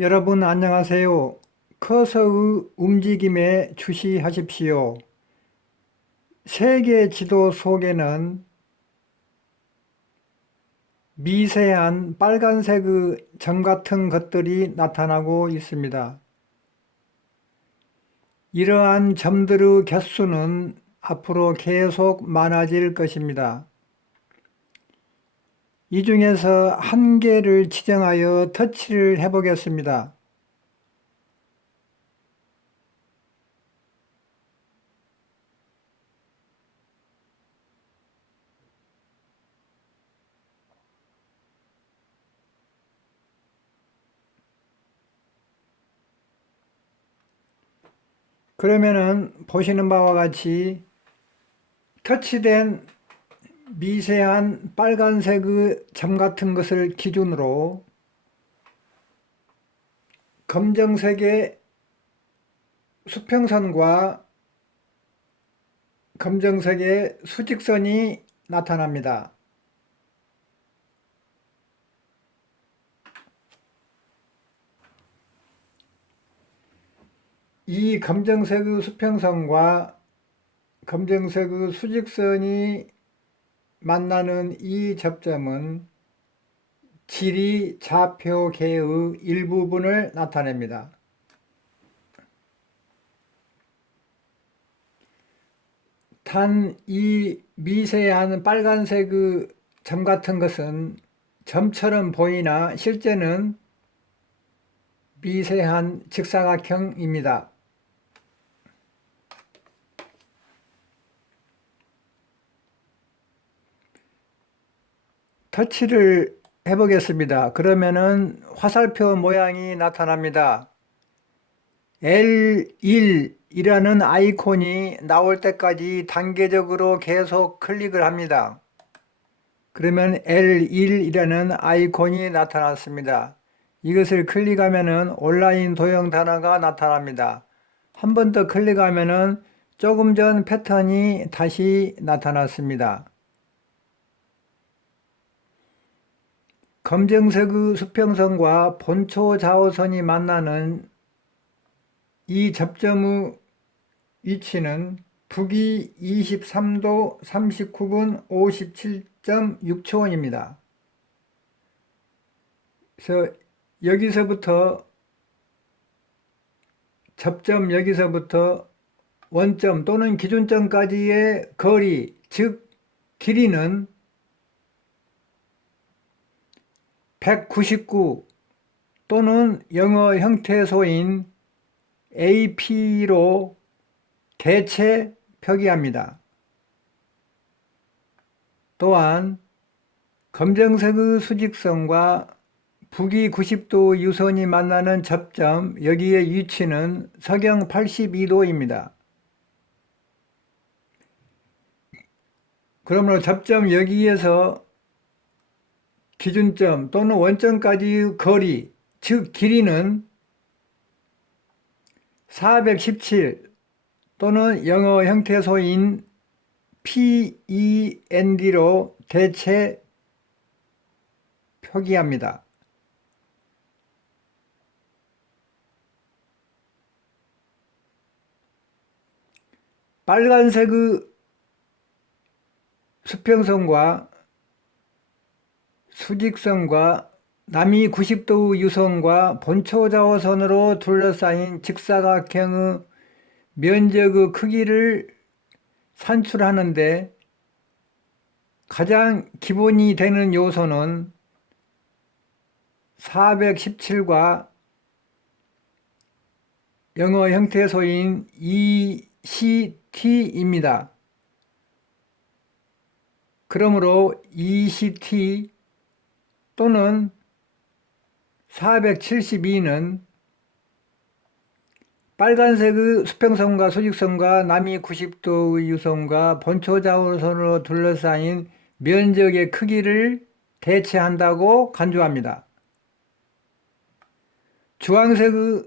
여러분 안녕하세요. 커서의 움직임에 주시하십시오. 세계 지도 속에는 미세한 빨간색의 점 같은 것들이 나타나고 있습니다. 이러한 점들의 개수는 앞으로 계속 많아질 것입니다. 이 중에서 한 개를 지정하여 터치를 해보겠습니다. 그러면은 보시는 바와 같이 터치된 미세한 빨간색의 점 같은 것을 기준으로 검정색의 수평선과 검정색의 수직선이 나타납니다. 이 검정색의 수평선과 검정색의 수직선이 만나는 이 접점은 지리 좌표계의 일부분을 나타냅니다. 단 이 미세한 빨간색의 점 같은 것은 점처럼 보이나 실제는 미세한 직사각형입니다. 터치를 해보겠습니다. 그러면은 화살표 모양이 나타납니다. L1이라는 아이콘이 나올 때까지 단계적으로 계속 클릭을 합니다. 그러면 L1이라는 아이콘이 나타났습니다. 이것을 클릭하면은 온라인 도형 단어가 나타납니다. 한 번 더 클릭하면은 조금 전 패턴이 다시 나타났습니다. 검정색의 수평선과 본초 좌우선이 만나는 이 접점의 위치는 북위 23도 39분 57.6초원입니다. 그래서 여기서부터 접점 여기서부터 원점 또는 기준점까지의 거리, 즉 길이는 199 또는 영어 형태소인 AP로 대체 표기합니다. 또한 검정색의 수직선과 북위 90도 유선이 만나는 접점 여기의 위치는 서경 82도입니다. 그러므로 접점 여기에서 기준점 또는 원점까지의 거리, 즉 길이는 417 또는 영어 형태소인 PEND로 대체 표기합니다. 빨간색의 수평선과 수직선과 남이 90도 유선과 본초 좌우선으로 둘러싸인 직사각형의 면적의 크기를 산출하는데 가장 기본이 되는 요소는 417과 영어 형태소인 ECT입니다. 그러므로 ECT 또는 472는 빨간색의 수평선과 수직선과 남이 90도의 유선과 본초 좌우선으로 둘러싸인 면적의 크기를 대체한다고 간주합니다. 주황색의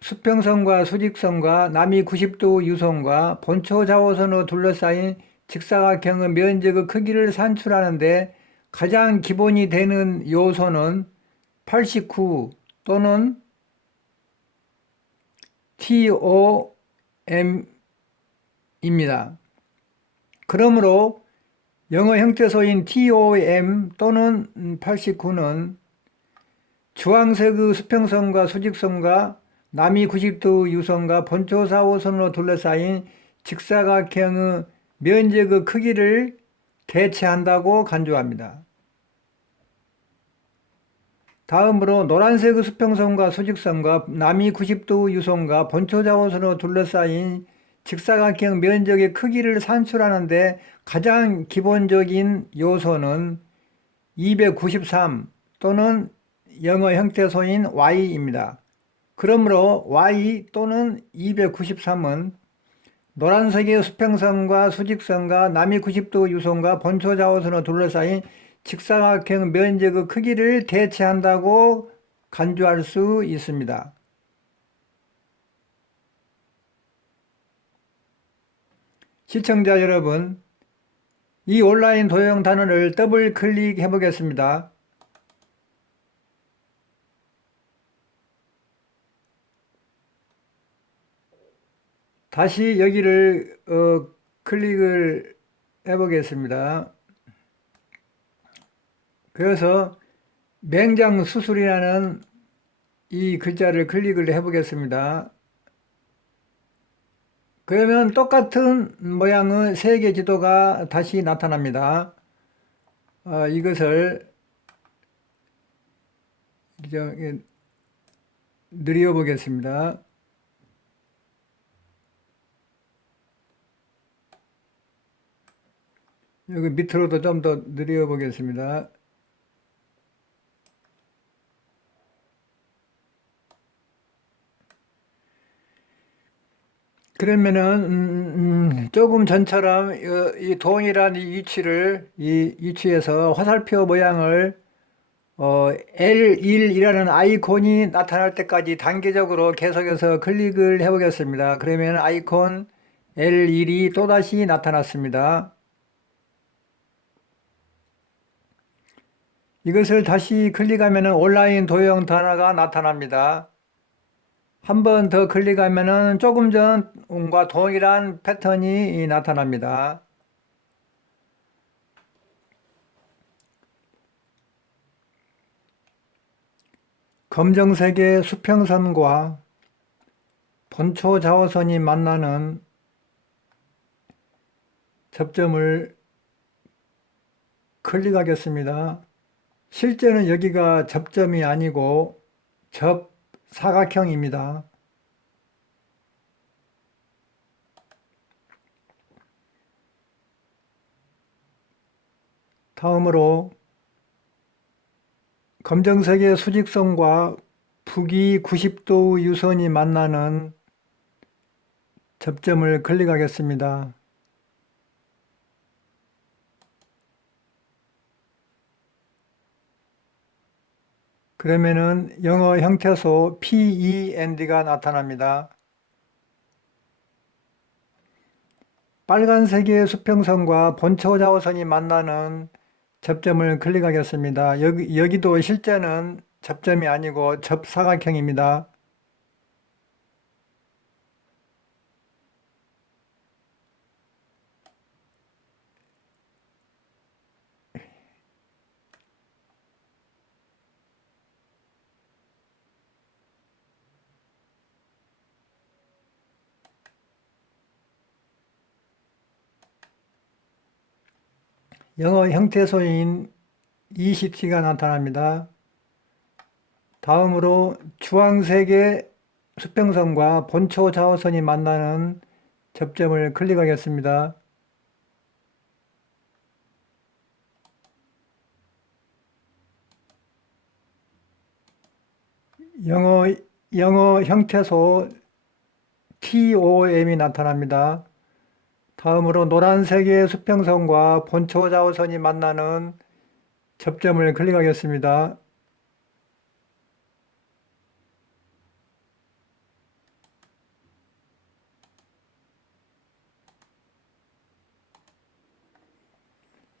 수평선과 수직선과 남이 90도 유선과 본초 좌우선으로 둘러싸인 직사각형의 면적의 크기를 산출하는데 가장 기본이 되는 요소는 89 또는 tom입니다. 그러므로 영어 형태소인 tom 또는 89는 주황색의 수평선과 수직선과 남이 90도 유선과 본초 4호선으로 둘러싸인 직사각형의 면적의 크기를 대체한다고 간주합니다. 다음으로 노란색의 수평선과 수직선과 남이 90도 유선과 본초 4호선으로 둘러싸인 직사각형 면적의 크기를 산출하는데 가장 기본적인 요소는 293 또는 영어 형태소인 y입니다. 그러므로 y 또는 293은 노란색의 수평선과 수직선과 남이 90도 유선과 본초 좌우선으로 둘러싸인 직사각형 면적의 크기를 대체한다고 간주할 수 있습니다. 시청자 여러분, 이 온라인 도형 단어를 더블 클릭해 보겠습니다. 다시 여기를 클릭을 해 보겠습니다. 그래서 맹장수술이라는 이 글자를 클릭을 해 보겠습니다. 그러면 똑같은 모양의 세계 지도가 다시 나타납니다. 이것을 늘려 보겠습니다. 여기 밑으로도 좀 더 늘려 보겠습니다. 그러면은 조금 전처럼 이 동일한 이 위치를 이 위치에서 화살표 모양을 L1이라는 아이콘이 나타날 때까지 단계적으로 계속해서 클릭을 해 보겠습니다. 그러면 아이콘 L1이 또다시 나타났습니다. 이것을 다시 클릭하면 온라인 도형 단어가 나타납니다. 한 번 더 클릭하면 조금 전과 동일한 패턴이 나타납니다. 검정색의 수평선과 본초 좌우선이 만나는 접점을 클릭하겠습니다. 실제는 여기가 접점이 아니고 접사각형입니다. 다음으로 검정색의 수직선과 북위 90도 유선이 만나는 접점을 클릭하겠습니다. 그러면은 영어 형태소 PEND가 나타납니다. 빨간색의 수평선과 본초 좌우선이 만나는 접점을 클릭하겠습니다. 여기도 실제는 접점이 아니고 접사각형입니다. 영어 형태소인 ECT가 나타납니다. 다음으로 주황색의 수평선과 본초 좌우선이 만나는 접점을 클릭하겠습니다. 영어 형태소 TOM이 나타납니다. 다음으로 노란색의 수평선과 본초 좌우선이 만나는 접점을 클릭하겠습니다.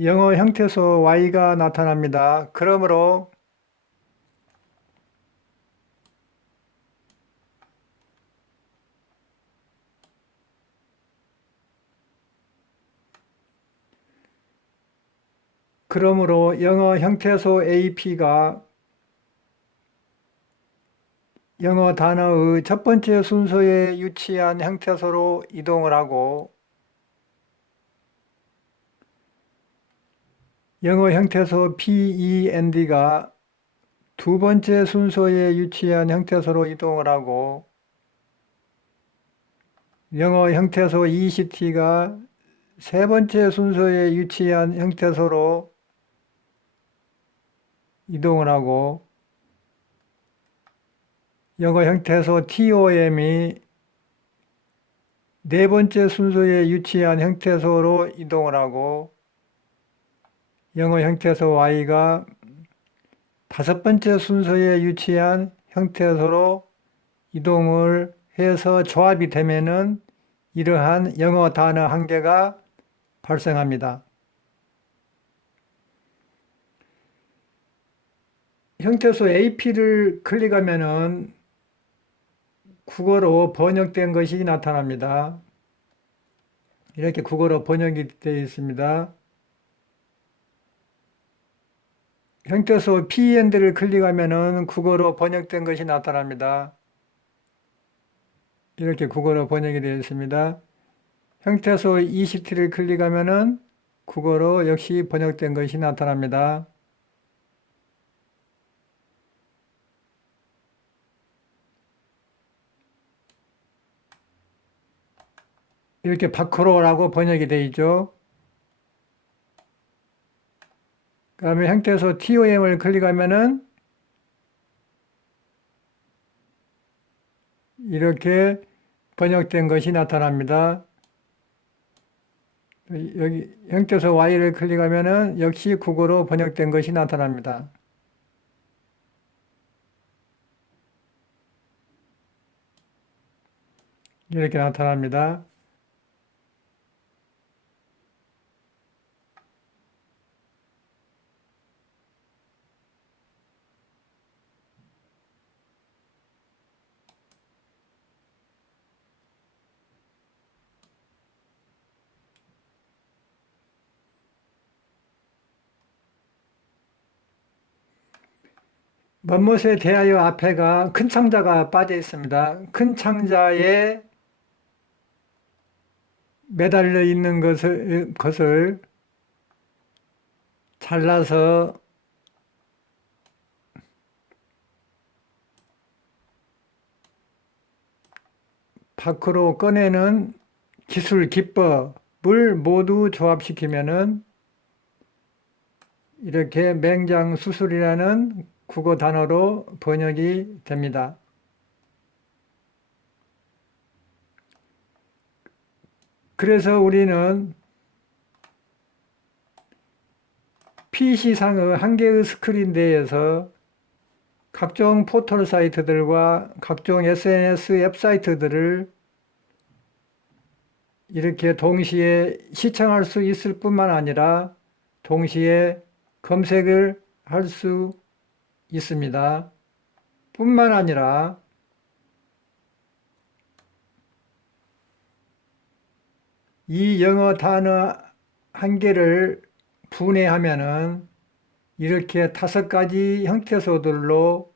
영어 형태소 Y가 나타납니다. 그러므로 그러므로 영어 형태소 AP가 영어 단어의 첫 번째 순서에 위치한 형태소로 이동을 하고 영어 형태소 PEND가 두 번째 순서에 위치한 형태소로 이동을 하고 영어 형태소 ECT가 세 번째 순서에 위치한 형태소로 이동을 하고 영어 형태소 TOM이 네 번째 순서에 위치한 형태소로 이동을 하고 영어 형태소 Y가 다섯 번째 순서에 위치한 형태소로 이동을 해서 조합이 되면은 이러한 영어 단어 한 개가 발생합니다. 형태소 AP를 클릭하면은 국어로 번역된 것이 나타납니다. 이렇게 국어로 번역이 되어 있습니다. 형태소 PEND를 클릭하면은 국어로 번역된 것이 나타납니다. 이렇게 국어로 번역이 되어 있습니다. 형태소 ECT를 클릭하면은 국어로 역시 번역된 것이 나타납니다. 이렇게 밖으로라고 번역이 되어 있죠. 그 다음에 형태소 TOM을 클릭하면은 이렇게 번역된 것이 나타납니다. 여기 형태소 Y를 클릭하면은 역시 국어로 번역된 것이 나타납니다. 이렇게 나타납니다. 뭐뭇에 대하여 앞에가 큰 창자가 빠져 있습니다. 큰 창자에 매달려 있는 것을 잘라서 밖으로 꺼내는 기술 기법을 모두 조합시키면은 이렇게 맹장수술이라는 국어 단어로 번역이 됩니다. 그래서 우리는 PC상의 한 개의 스크린 내에서 각종 포털 사이트들과 각종 SNS 웹사이트들을 이렇게 동시에 시청할 수 있을 뿐만 아니라 동시에 검색을 할 수 있습니다. 뿐만 아니라 이 영어 단어 한 개를 분해하면은 이렇게 5가지 형태소들로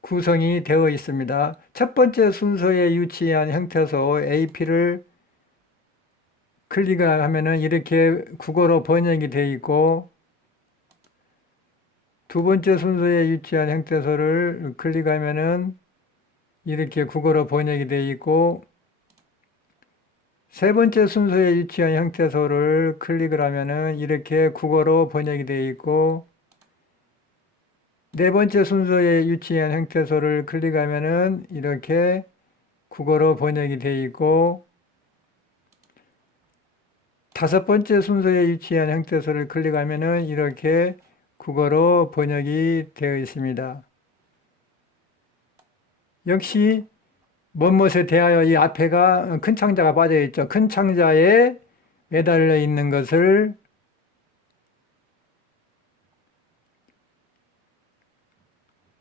구성이 되어 있습니다. 첫 번째 순서에 위치한 형태소 AP를 클릭을 하면은 이렇게 국어로 번역이 되어 있고 두 번째 순서에 위치한 형태소를 클릭하면은 이렇게 국어로 번역이 되어 있고 세 번째 순서에 위치한 형태소를 클릭을 하면은 이렇게 국어로 번역이 되어 있고 네 번째 순서에 위치한 형태소를 클릭하면은 이렇게 국어로 번역이 되어 있고 다섯 번째 순서에 위치한 형태소를 클릭하면은 이렇게 국어로 번역이 되어 있습니다. 역시 뭐뭇에 대하여 이 앞에가 큰 창자가 빠져 있죠. 큰 창자에 매달려 있는 것을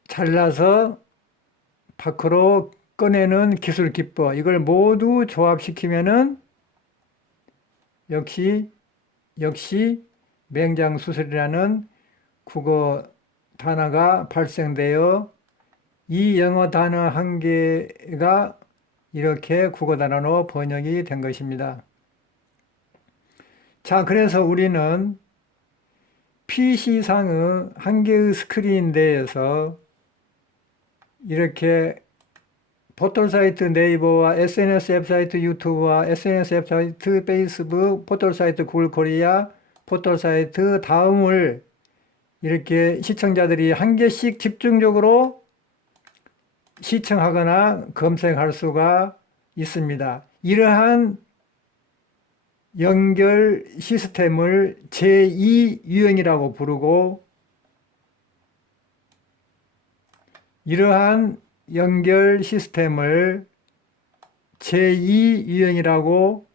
잘라서 밖으로 꺼내는 기술 기법, 이걸 모두 조합시키면은 역시 맹장수술이라는 국어 단어가 발생되어 이 영어 단어 한 개가 이렇게 국어 단어로 번역이 된 것입니다. 자, 그래서 우리는 PC상의 한 개의 스크린 내에서 이렇게 포털사이트 네이버와 SNS 웹사이트 유튜브와 SNS 웹사이트 페이스북, 포털사이트 구글 코리아, 포털사이트 다음을 이렇게 시청자들이 한 개씩 집중적으로 시청하거나 검색할 수가 있습니다. 이러한 연결 시스템을 제2유형이라고 부르고, 이러한 연결 시스템을 제2유형이라고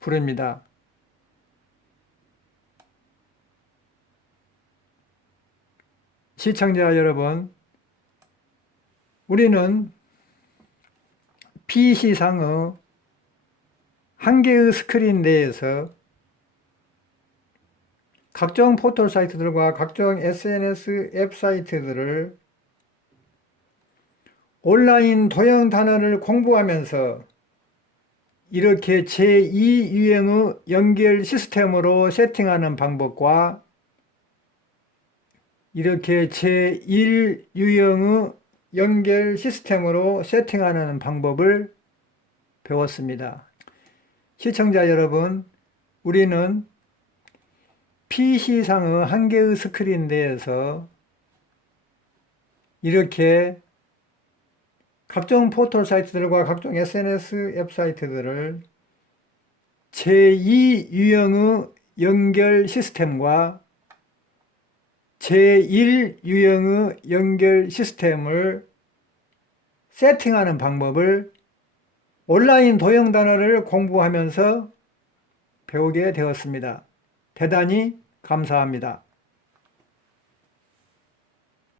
부릅니다. 시청자 여러분, 우리는 PC상의 한 개의 스크린 내에서 각종 포털 사이트들과 각종 SNS 앱 사이트들을 온라인 도형 단어를 공부하면서 이렇게 제2유형의 연결 시스템으로 세팅하는 방법과 이렇게 제1유형의 연결 시스템으로 세팅하는 방법을 배웠습니다. 시청자 여러분, 우리는 PC상의 한 개의 스크린 내에서 이렇게 각종 포털 사이트들과 각종 SNS 앱 사이트들을 제2유형의 연결 시스템과 제1유형의 연결 시스템을 세팅하는 방법을 온라인 도형 단어를 공부하면서 배우게 되었습니다. 대단히 감사합니다.